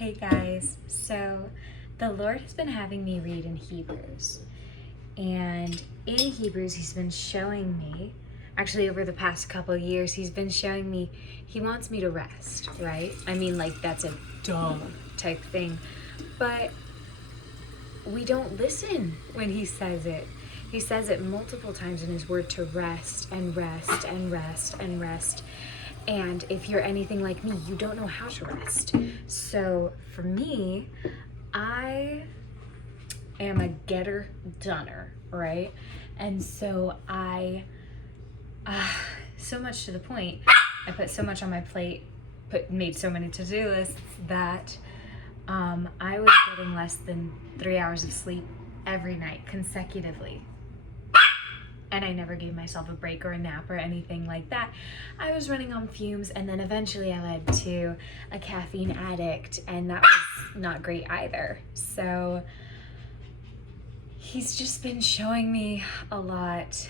Hey guys, so the Lord has been having me read in Hebrews, and in Hebrews he's been showing me, actually over the past couple of years, he's been showing me he wants me to rest, right? I mean, like, that's a duh type thing, but we don't listen when he says it. He says it multiple times in his word to rest and rest and rest and rest. And if you're anything like me, you don't know how to rest. So for me, I am a getter doner, right? And so so much to the point, I put so much on my plate, made so many to-do lists that I was getting less than 3 hours of sleep every night consecutively. And I never gave myself a break or a nap or anything like that. I was running on fumes, and then eventually I led to a caffeine addict, and that was not great either. So he's just been showing me a lot.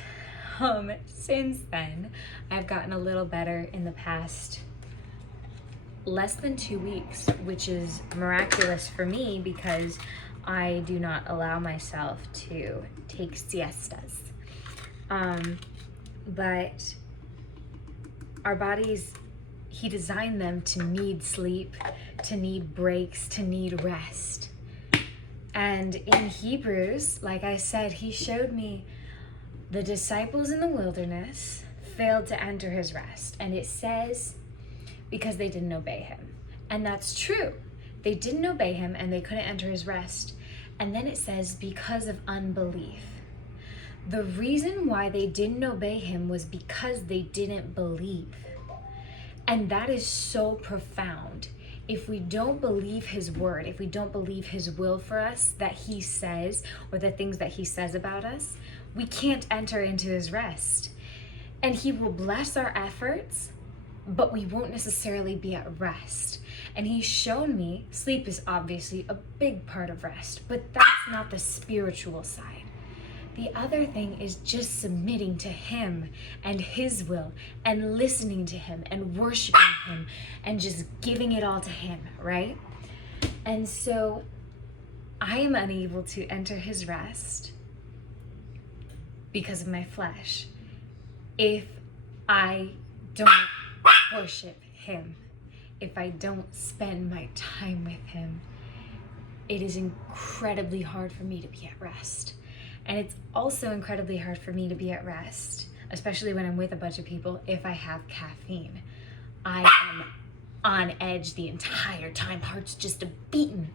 Since then, I've gotten a little better in the past less than 2 weeks, which is miraculous for me because I do not allow myself to take siestas. But our bodies, he designed them to need sleep, to need breaks, to need rest. And in Hebrews, like I said, he showed me the disciples in the wilderness failed to enter his rest. And it says, because they didn't obey him. And that's true. They didn't obey him and they couldn't enter his rest. And then it says, because of unbelief. The reason why they didn't obey him was because they didn't believe. And that is so profound. If we don't believe his word, if we don't believe his will for us that he says, or the things that he says about us, we can't enter into his rest. And he will bless our efforts, but we won't necessarily be at rest. And he's shown me sleep is obviously a big part of rest, but that's not the spiritual side. The other thing is just submitting to him and his will and listening to him and worshiping him and just giving it all to him, right? And so I am unable to enter his rest because of my flesh if I don't worship him, if I don't spend my time with him. It is incredibly hard for me to be at rest. And it's also incredibly hard for me to be at rest, especially when I'm with a bunch of people, if I have caffeine. I am on edge the entire time, heart's just a beating.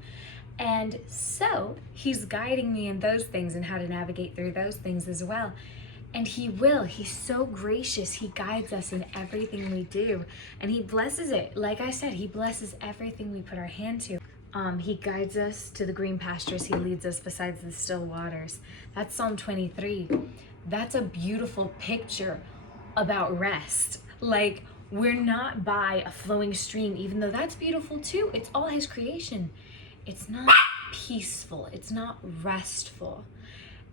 And so he's guiding me in those things and how to navigate through those things as well. And he will. He's so gracious. He guides us in everything we do. And he blesses it. Like I said, he blesses everything we put our hand to. He guides us to the green pastures. He leads us beside the still waters. That's Psalm 23. That's a beautiful picture about rest. Like, we're not by a flowing stream, even though that's beautiful too. It's all his creation. It's not peaceful. It's not restful.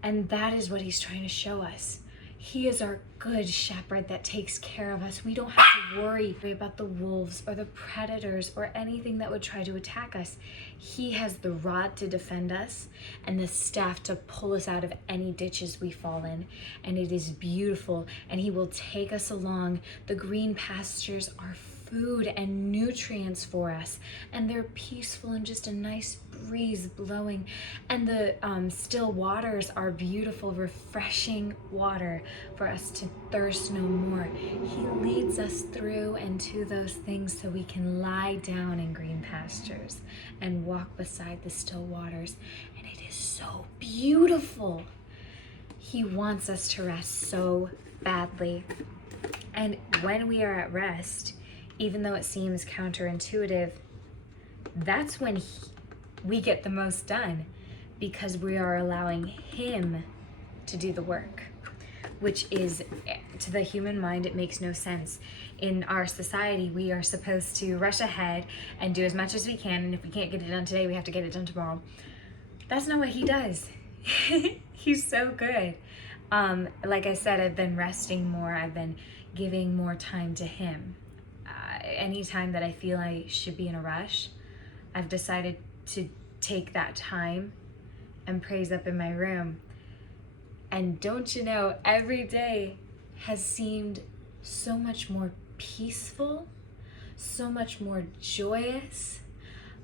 And that is what he's trying to show us. He is our good shepherd that takes care of us. We don't have to worry about the wolves or the predators or anything that would try to attack us. He has the rod to defend us and the staff to pull us out of any ditches we fall in. And it is beautiful. And he will take us along. The green pastures are food and nutrients for us, and they're peaceful and just a nice breeze blowing, and the still waters are beautiful, refreshing water for us to thirst no more. He leads us through and to those things so we can lie down in green pastures and walk beside the still waters, and it is so beautiful. He wants us to rest so badly, and when we are at rest, even though it seems counterintuitive, that's when we get the most done, because we are allowing him to do the work, which is, to the human mind, it makes no sense. In our society, we are supposed to rush ahead and do as much as we can, and if we can't get it done today, we have to get it done tomorrow. That's not what he does. He's so good. Like I said, I've been resting more. I've been giving more time to him. Anytime that I feel I should be in a rush, I've decided to take that time and praise up in my room. And don't you know, every day has seemed so much more peaceful, so much more joyous.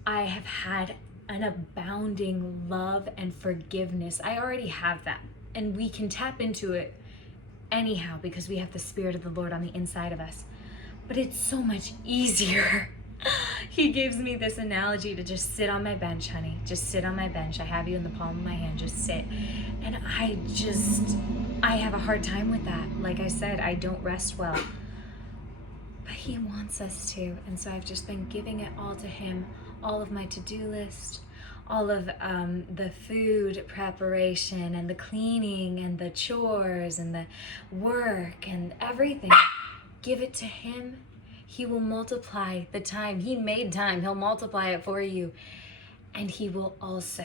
I have had an abounding love and forgiveness. I already have that, and we can tap into it anyhow because we have the Spirit of the Lord on the inside of us. But it's so much easier. He gives me this analogy to just sit on my bench, honey. Just sit on my bench. I have you in the palm of my hand. Just sit. And I have a hard time with that. Like I said, I don't rest well. But he wants us to. And so I've just been giving it all to him. All of my to-do list, all of the food preparation and the cleaning and the chores and the work and everything. Give it to him. He will multiply the time. He made time. He'll multiply it for you. And he will also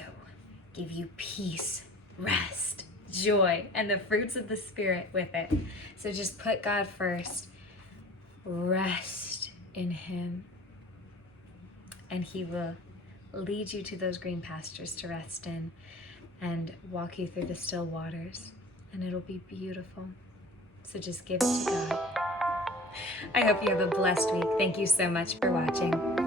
give you peace, rest, joy, and the fruits of the Spirit with it. So just put God first. Rest in him. And he will lead you to those green pastures to rest in and walk you through the still waters. And it'll be beautiful. So just give it to God. I hope you have a blessed week. Thank you so much for watching.